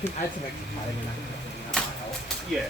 You can add some extra padding and that kind of thing, that might help. Yeah. Yeah.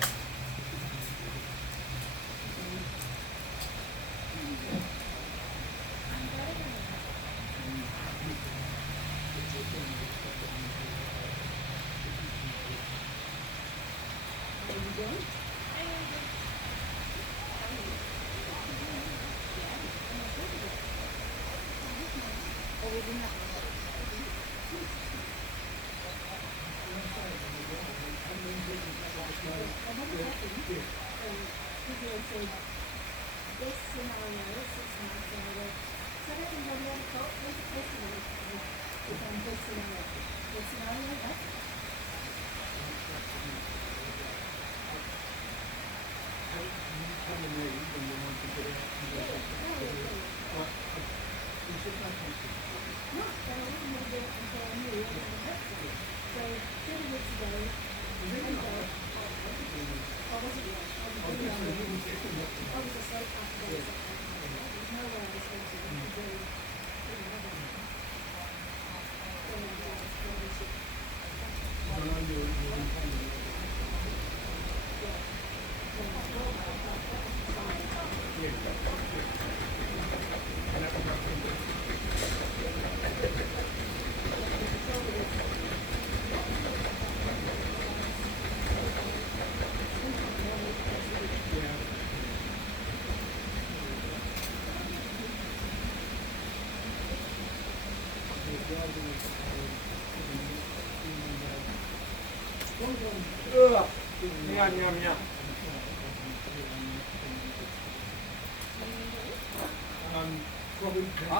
I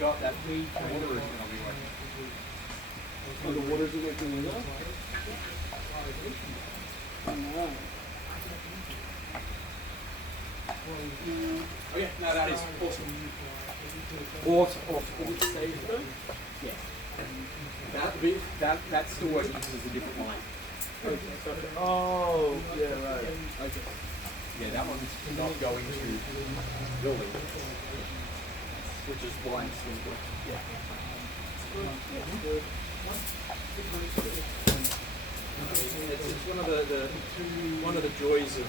got that water is going to be working. Oh, the water's working with us? Okay, no, that is awesome. Awesome. Save them? Yeah. That's still working because it's a different line. Oh, yeah, right. Okay. Yeah, that one's not going to building, which is why it's still good. Yeah. It's one of the joys of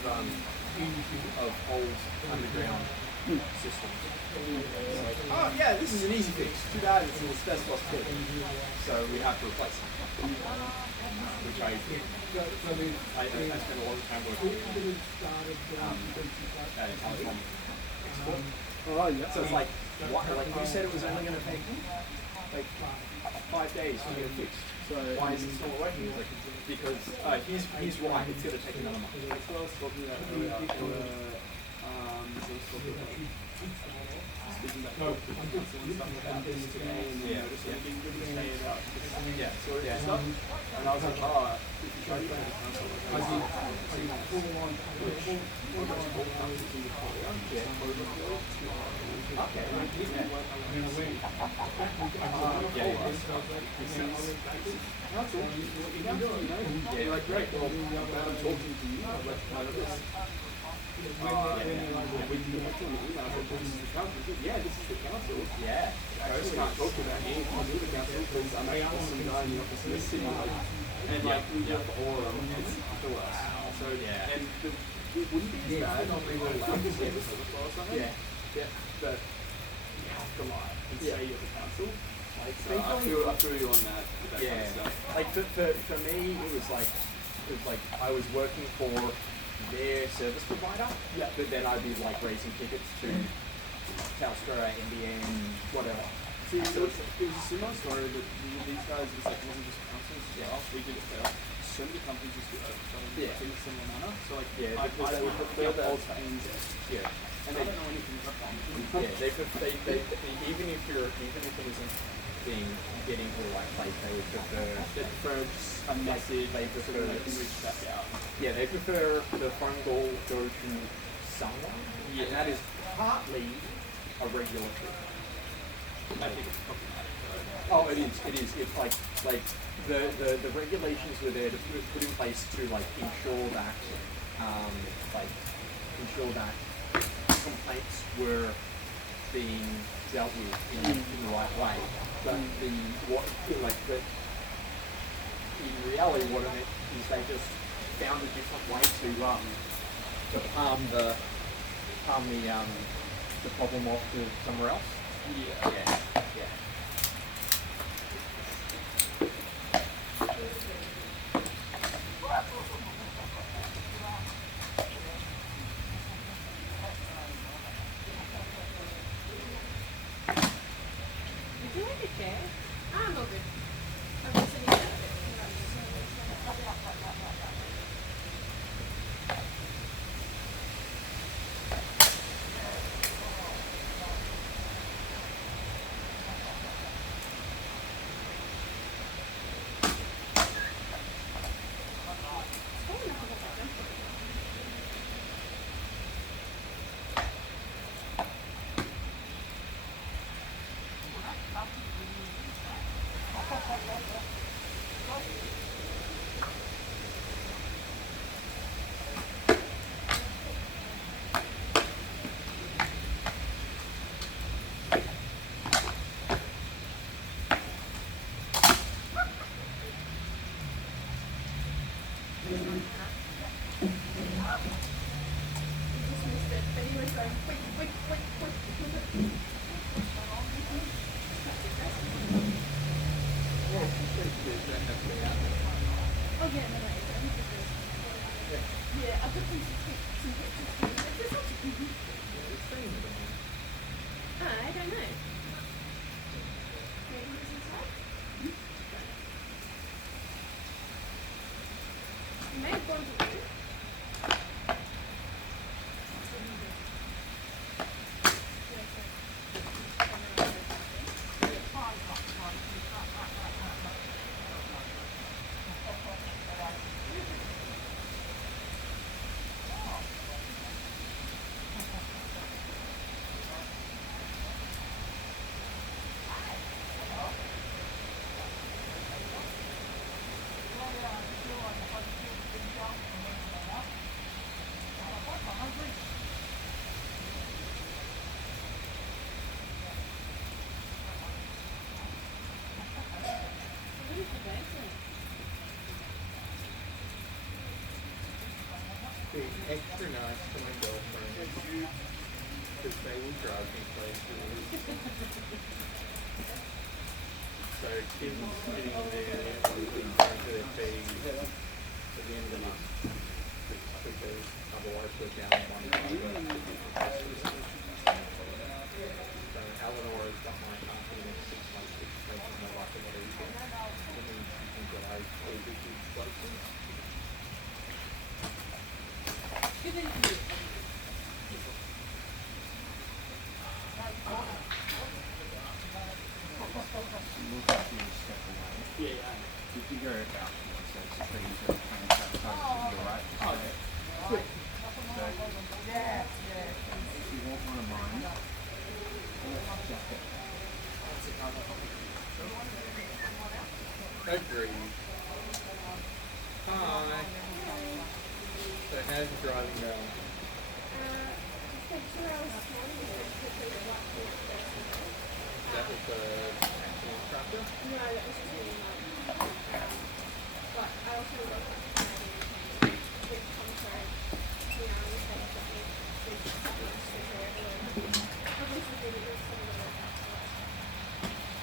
old underground systems. It's like, oh yeah, this is an easy fix. Too bad it's in the Spec Plus 2. So we have to replace it. Which I spent a lot of time working at Telecom Export. Oh, yeah. So it's like, what, like you said it was only going to take like 5 days to get it fixed. So why is it still working? It's like, because he's right, it's going to take another month. That's what I was talking about earlier. Speaking about stuff about this today, and then just being really say about this sort of stuff. And I was like, oh, if you try to get the council, I see full-on push for those whole councils in Victoria, overflow to Okay, right. Yeah. Council, what you can do, you know? Yeah, you're like, great, well, I'm glad I'm talking to you, but kind of this. We can connect on the email, but this is the council. Yeah, this is the council. Yeah. I just can't talk to that name. I'll do the council because I'm actually some guy in the office in the city. And like, we work for all of them. It's for us. So, and it wouldn't be as bad if we were allowed to service overflow or something. Yeah. But you have to lie and say you're the council. Like, so I feel you on that. With that kind of stuff. Like for me, it was like I was working for their service provider, but then I'd be like raising tickets to Telstra, NBN, whatever. See, it was a similar story that these guys, it wasn't just councils as well. We did it for so many companies just do it in a similar manner. So like, I would prefer that old times. Yeah. And they don't know anything about them. Yeah, they even if it isn't getting to the right place, they would prefer a message. They prefer reach back out. Yeah, they prefer the phone call go to someone. Yeah, and that is partly a regulatory. I think it's problematic. Oh, it is. It's like the regulations were there to put in place to like ensure that complaints were being dealt with in the right way. But in reality, reality what it is they just found a different way to palm the problem off to somewhere else. Yeah. Would you like a chair? I'm all good. I'm just sitting down a bit. I don't know. Maybe it's inside? You may have gone to the Be extra nice to my girlfriend because they will drive me places. So Kim's sitting there looking to their feet at the end of the month because otherwise we're down one driver. So Eleanor has got my car for the next 6 months, which is making my life a lot easier. That means she can drive all the kids places. Good interview. If you go out, so it's pretty easy to change that side to the right. So, Quick. if you want one of mine, jacket. Agreed. Hi. So how's your driving going? Spent 2 hours this morning and then quickly walked through the station. That was the taxi instructor? No, that was just really nice. But I also love it. With concert, you know, we said that we did something like straight away. Obviously, we did some of the work afterwards.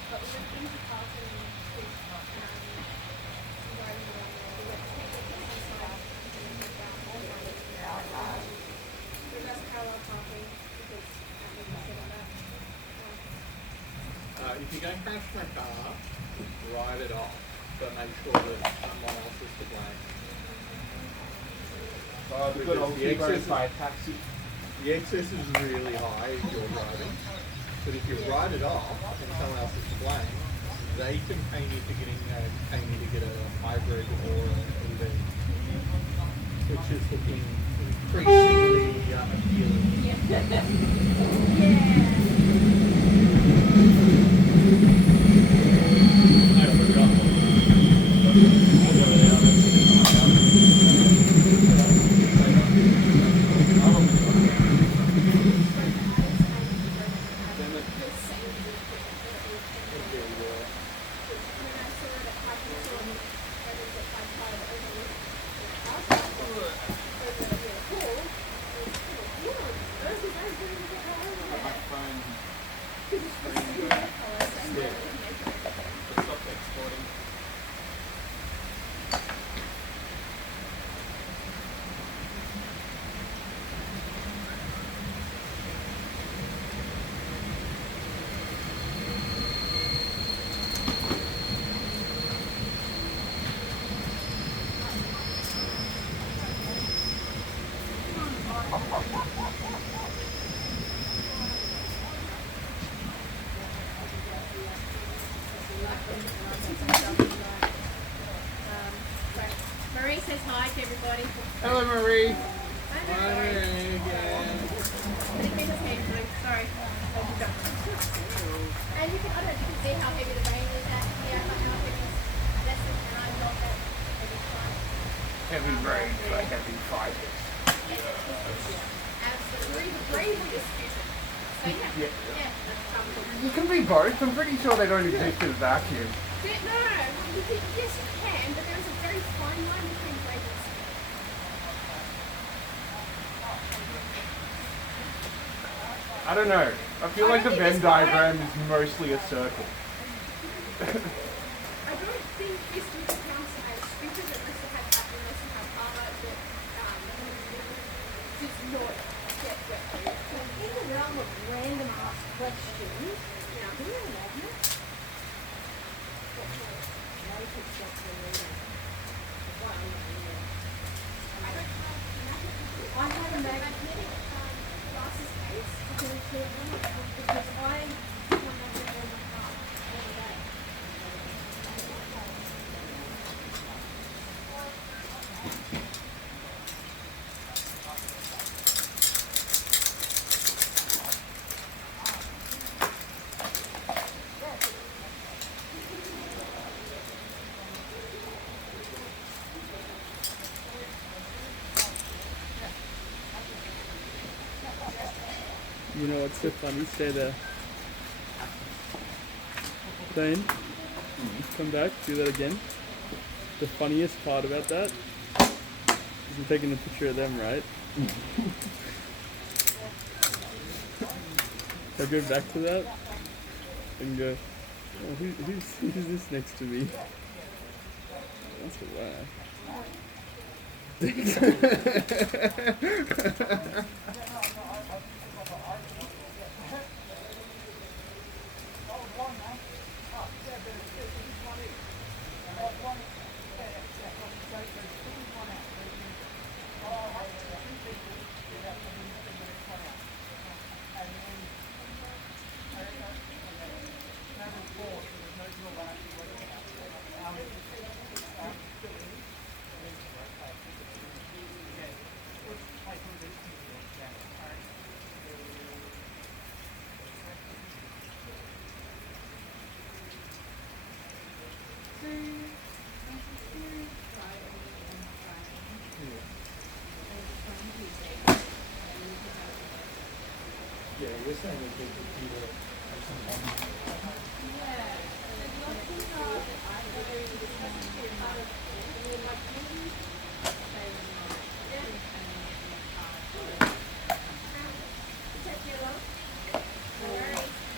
But we went into Carlton with driving around there. We went to take the kids inside and then head down all the way. So that's parallel parking because I think we said that. If you're going to crash my car, ride it off, but make sure that someone else is to blame. The good old The excess by taxi. The excess is really high if you're driving, but if you ride it off and someone else is to blame, they can pay me for pay me to get a hybrid or an EV, which is looking increasingly appealing. says hi to everybody. Hello, Marie. Hi, Hi, Marie. Marie again. Didn't mean to hand you. Sorry. Oh, good job. And you can, I don't know if you can see how heavy the rain is at here, like how heavy it's less than, and I'm not that heavy time. Heavy rain for heavy fighters. Absolutely. Breathe and dispute it. So yeah, that's comfortable. You can be both. I'm pretty sure they don't exist in a vacuum. No, yes you can, but there is a very fine line between breathe and dispute. I don't know. I feel like the Venn diagram is mostly a circle. I don't think this would count as stupid unless you have armor that does not get wet through. So in the realm of random asked questions, Yeah. can you imagine what native shots are needed? I had a Magnetic glasses case. because I put my magnet on my car every day. You know what's so funny? Stay there. Dane, come back, do that again. The funniest part about that is I'm taking a picture of them, right? I go back to that and go, oh, who's this next to me? That's a wow. Yeah, we're saying that the computer has some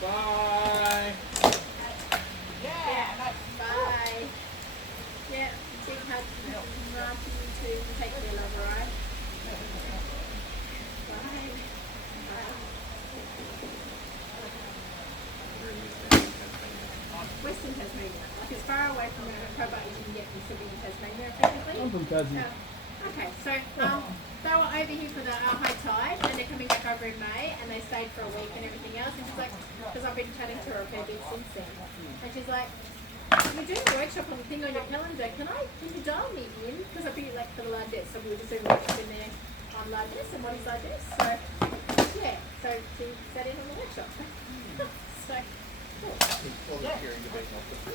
Bye. Bye. Yeah, big hug from Martin to take care, love, alright? Bye. Western Tasmania. Like as far away from Hobart as you can get from Sydney and Tasmania, effectively. I'm from Tassie. Okay, so they were over here for the high tide, and they're coming back over in May, and they stayed for a week and everything else. And she's like, because I've been chatting to her a fair bit since then, and she's like, you're doing a workshop on the thing on your calendar. Can you dial me in? Because I've been like for the largesse, so we were just doing a workshop in there on largesse and what is largesse. So yeah, so she sat in on the workshop. So cool.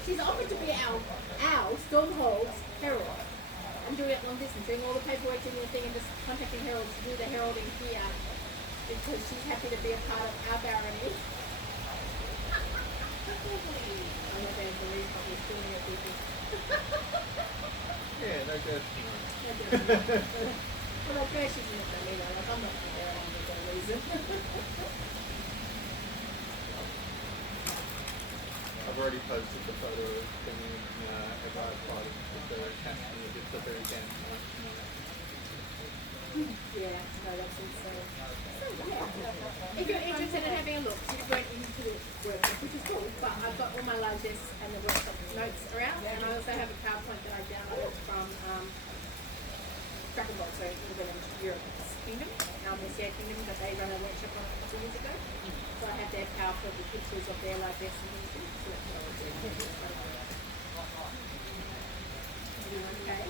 She's offered to be our Stormhold herald. I'm doing it long distance, doing all the paperwork, doing the thing, and just contacting heralds to do the heralding here because she's happy to be a part of our barony. I'm not going to believe what we're doing at people. Yeah, no good. Well, like, she's in the family, though. Like, I'm not there for that reason. I've already posted the photo of them in a guide part of the caption that it's the very damn Yeah, no, that's insane. So, yeah. If you're interested in having a look, you can go into the workshop, which is cool, but I've got all my largesse and the workshop notes around, and I also have a PowerPoint that I downloaded from Dragon Ball, so England and Europe's Kingdom, the Kingdom, that they ran a workshop on a couple of years ago. So I have their PowerPoint with pictures of their largesse and things, so that's what I was doing. Okay.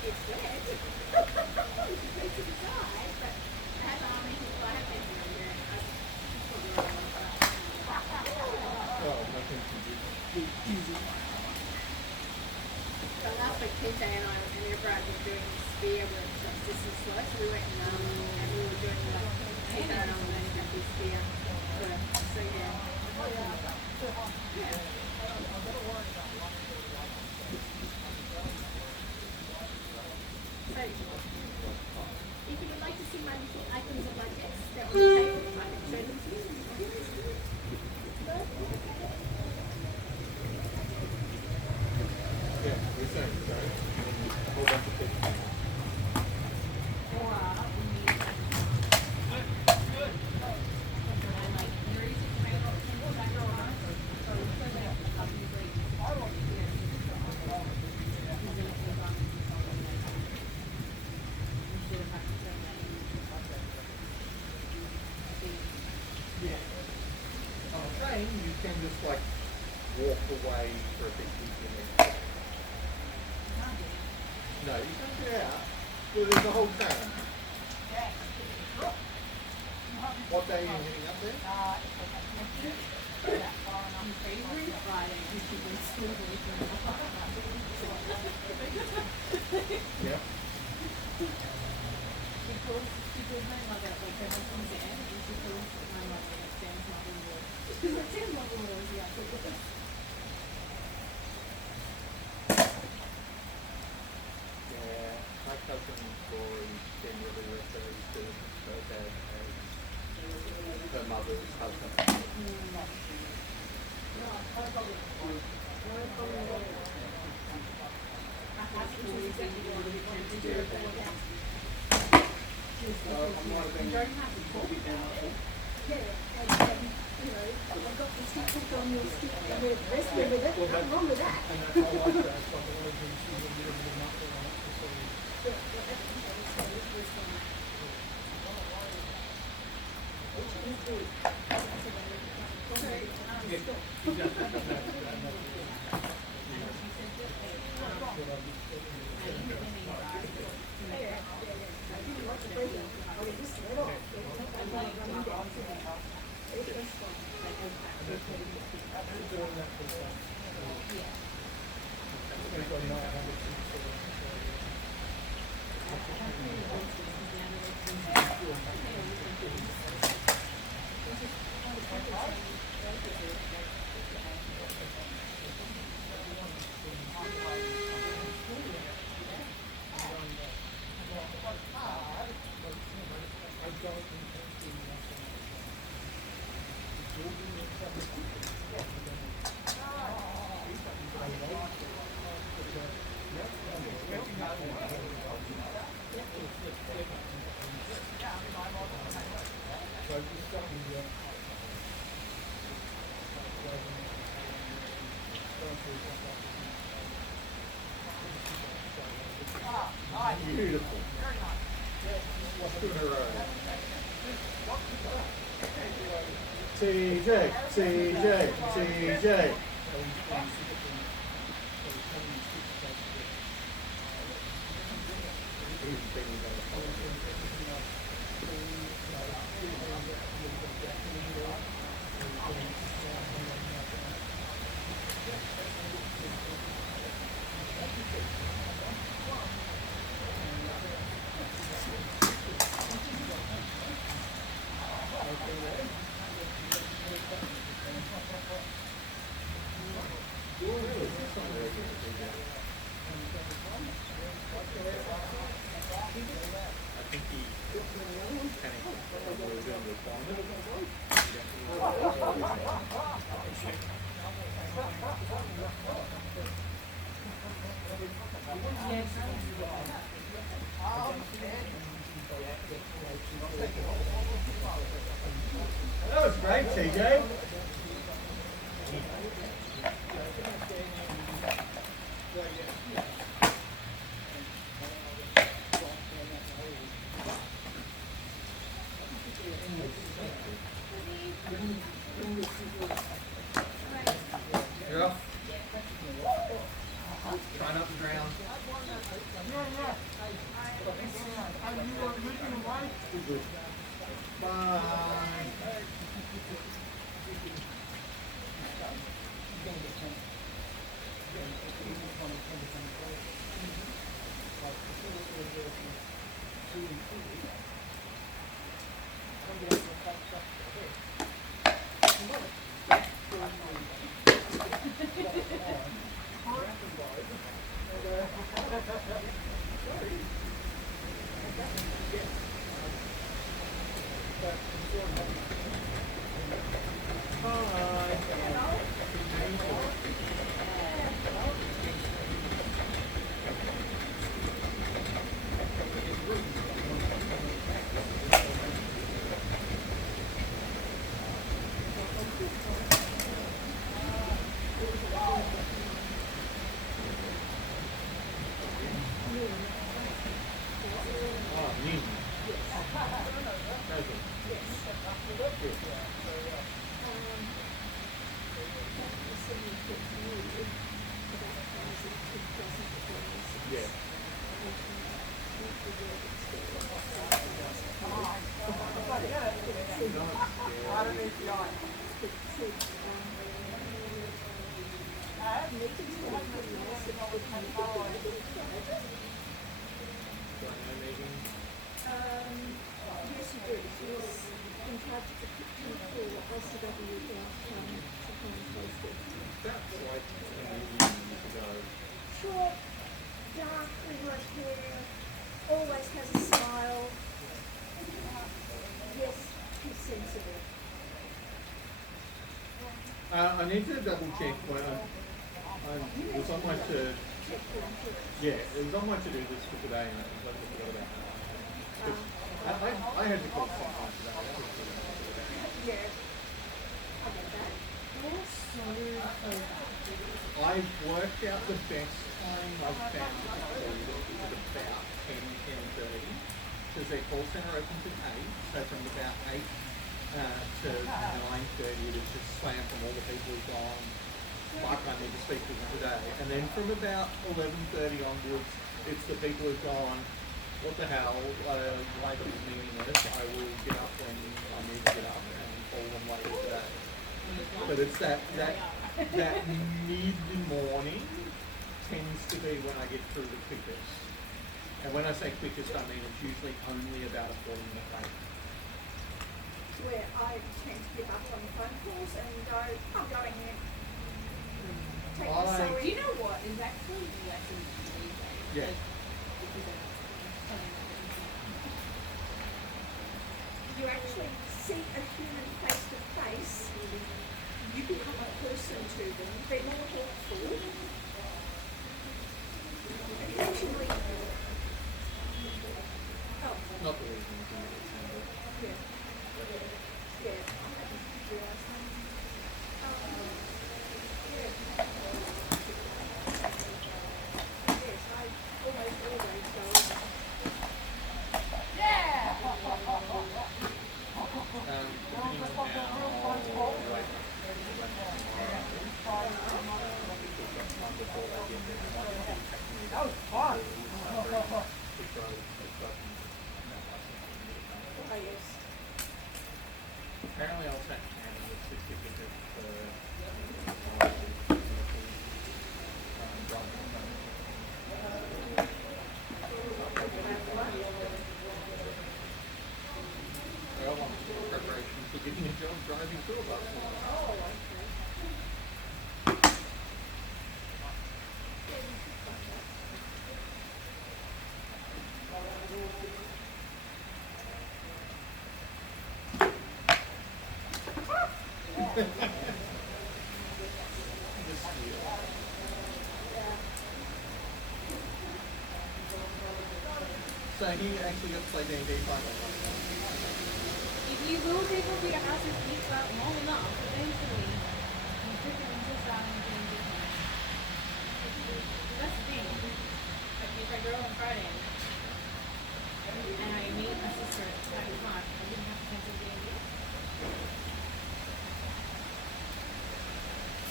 it's wet. You go to the side, but I have army people, I have people in there, and I put your own Oh, nothing to do. So last week, TJ and I and Everard were doing spear workshops, distance slow, so we went and we were doing like TJ and I were learning about this spear work. So yeah. Yeah. So, if you would like to see my little icons of my desk, they're on the table. I can show them to you. Yeah, we're saying, sorry. A whole bunch of pictures. On a train, you can just like walk away for a bit easier. No, you can't get out. Well, there's the whole train. What day are you heading up there? Every Friday, you should go smoothly Yep. She calls my mother, like her husband's there, and she calls my mother like Sam's mother-in-law. She's like, Sam's mother-in-law is the absolute worst. Yeah, my cousin Rory's been really referred to her dad as her mother's husband. You don't have to talk. I've got the stick hook on your stick and the rest with it. Nothing wrong with that. And that's all I said. So I wanted to see a bit of a muscle on it to see. Beautiful. Two in a row. TJ, TJ, TJ. I think he panicked when we were doing the That was great, TJ. You're off. Try not to drown. Got no meetings. Yes, you did. She was in charge of the kitchen for LCW Japan posted. That's like 10 years ago. Short, dark, red hair, always has a smile. Yes, he's sensible. I need to double check when it was on my to Check your insurance. yeah, it was on my to-do list for today and I completely forgot about that. 'Cause I had to call someone today. That was pretty much today. Yeah. I get that. I've worked out the best time I've found to call them is at about 10:30. Because their call centre opens at 8, so from about 8 to 9:30 it is just slam from all the people who've gone, fuck, I need to speak to them today. And then from about 11:30 onwards, it's the people who've gone, what the hell, life is meaningless, I will get up when I need to get up and call them later today. But it's that mid-morning tends to be when I get through the quickest. And when I say quickest, I mean it's usually only about a 40-minute wait. Where I tend to give up on phone calls and go, I'm going in. Take the I- sorry. Do you know what is actually less than these days? Yeah. Like, because of something like You actually see a human face to face, you become a person to them, they're more helpful. Occasionally, oh, Not the reason to handle. yeah. Yeah, I haven't realised that. Yeah. Yes, I almost always go. Depending on how late Oh, yes. apparently I also handed the certificate for driving. Well, I'm in preparation for getting a job driving tour bus. Oh, okay. Yeah, you should find that. Just steal. So he actually got to play D&D finally. if you lose people to your house and keep up long enough, eventually you freaking just out and doing different. That's the thing. Like if I go on Friday and I meet my sister at 5 o'clock, I didn't have to cancel D&D.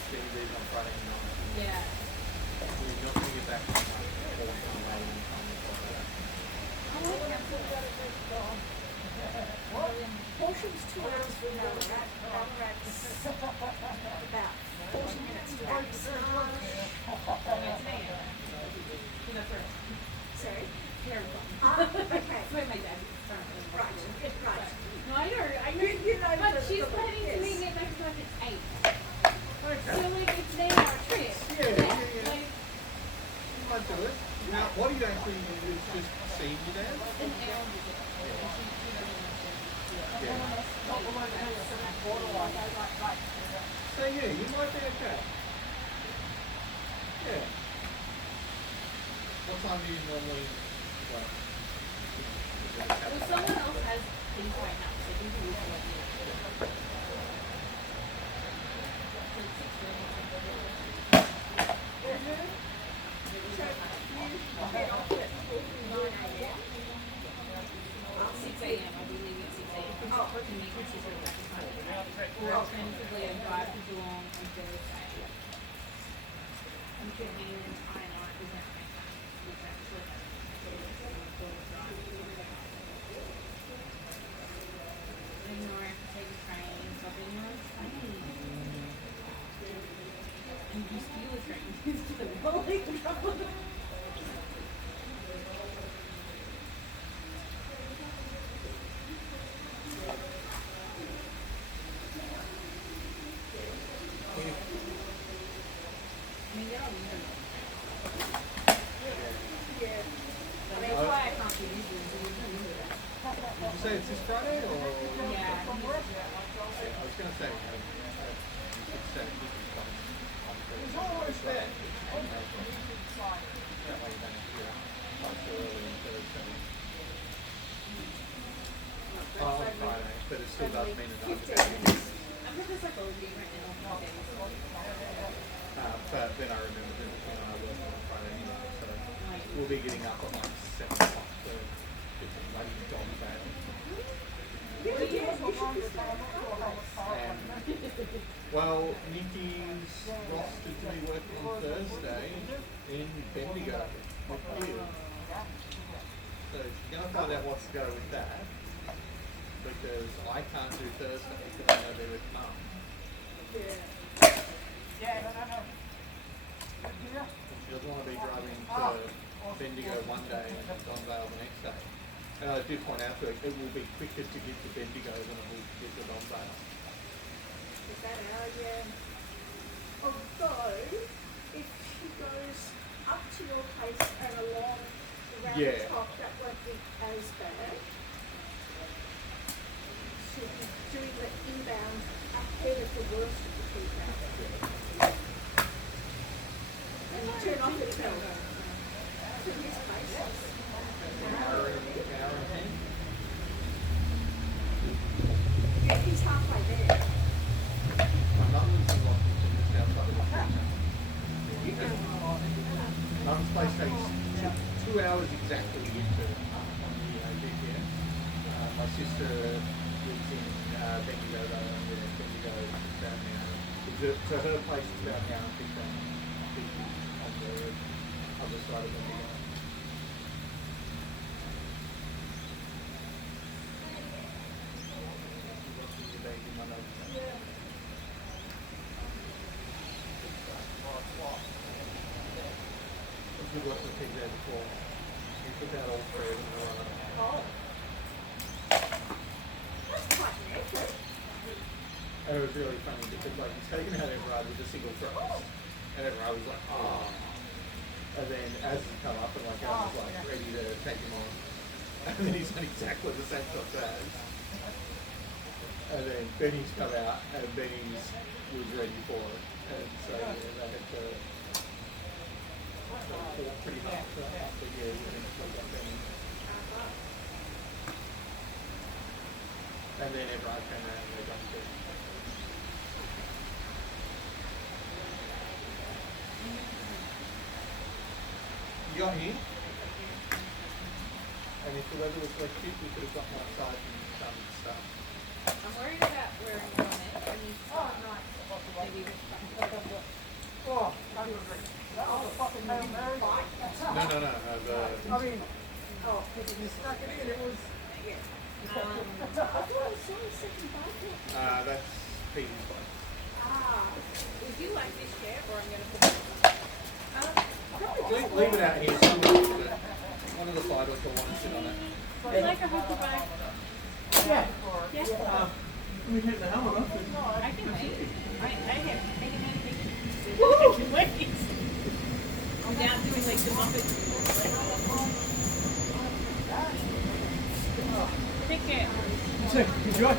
D&D's on Friday night. Yeah. We're not going to get back to like 4 from away and come and stuff like that. I want to cancel that. Portion's 2 hours from now, right? About 40 minutes to our massage. Yeah, today. You know, first. Sorry. Hair fun. Okay. That's why my dad started. Right, right. No, I know. You know But the- she's the- planning to yes. meet me next month at 8. Okay. So like it's day our trip. Yeah. Like You might do it. Now, what do you actually do is just seeing your dad? an hour visit. She doesn't Yeah. So yeah, you might be okay. Yeah. What time do you normally like? Well, someone else has things right now, so I think we will let you know. So it's 6:30. So you get off at 9 a.m. 6 a.m. I'll be leaving at 6 a.m. Oh. To meet my sister back in Sunday. We're alternatively a drive to Geelong on Thursday. I'm getting INR present my time, which actually has I know I have to take a train, so I've been you steal a train instead of rolling trouble. I mean, they're all weird. Yeah. I mean, that's why I can't do these ones. Did you say it's this Friday or? Yeah. I was going to say, you should say you can come on Thursday. That way you don't have to get up so early on Thursday. Oh, on Friday, but it still does mean that I'm 15 minutes. I'm just like a leave right now. but then I remember that I work on Friday anyway, so we'll be getting up at like 7 o'clock to get some bloody dog bail. Yeah, you should be starting And, well, Nikki's rostered to be working on Thursday in Bendigo with you. So you're going to find out what's to go with that, because I can't do Thursday because I'm going to be with Mum. She doesn't want to be driving to Bendigo one day and Donvale the next day. And I did point out to her, it will be quicker to get to Bendigo than it will to get to Donvale. Is that our, yeah. Although, if she goes up to your place and along around Yeah. the top, that won't be as bad. She'll be doing the inbound ahead of the worst of the two traffic. And you turn off at 12 to his place. Hour and 10. Yeah, he's halfway there. My mum lives in Washington, just outside of Washington. Mum's place takes 2 hours exactly to get to GPS. My sister lives in Bendigo, though, and Bendigo is about an hour. To her place, it's about an hour and 15 on the other side of Bendigo. Your baby, my love. We watched the pig there before. We took out all three of them in a row. Oh. That's quite naked. And it was really funny because like he's taken out Everard with a single thrust. And Everard was like, oh. And then as he come up and like I was like ready to take him on. And then he's done exactly the same shots as. And then Benny's come out and Benny's was ready for it. And so yeah, they had to fought pretty hard for that. But yeah, we eventually got Benny. And then Everard came out and they dumped it. You got him? And if the weather was less shit, we could have gotten outside and done stuff. I'm worried about wearing it on it. I mean, it's not maybe with No. Oh, because you stuck it in, it was, yeah. I thought I saw a second bike. That's Pete's bike. Would you like this chair, or I'm going to put it Leave it out here somewhere. One of the fighters will want to sit on it. would you like a hookah bag? Yeah. Yeah. We hit the helmet off. I can wait. I have taken anything. I can wait. I'm down doing like the Muppets. Take care. So, enjoy.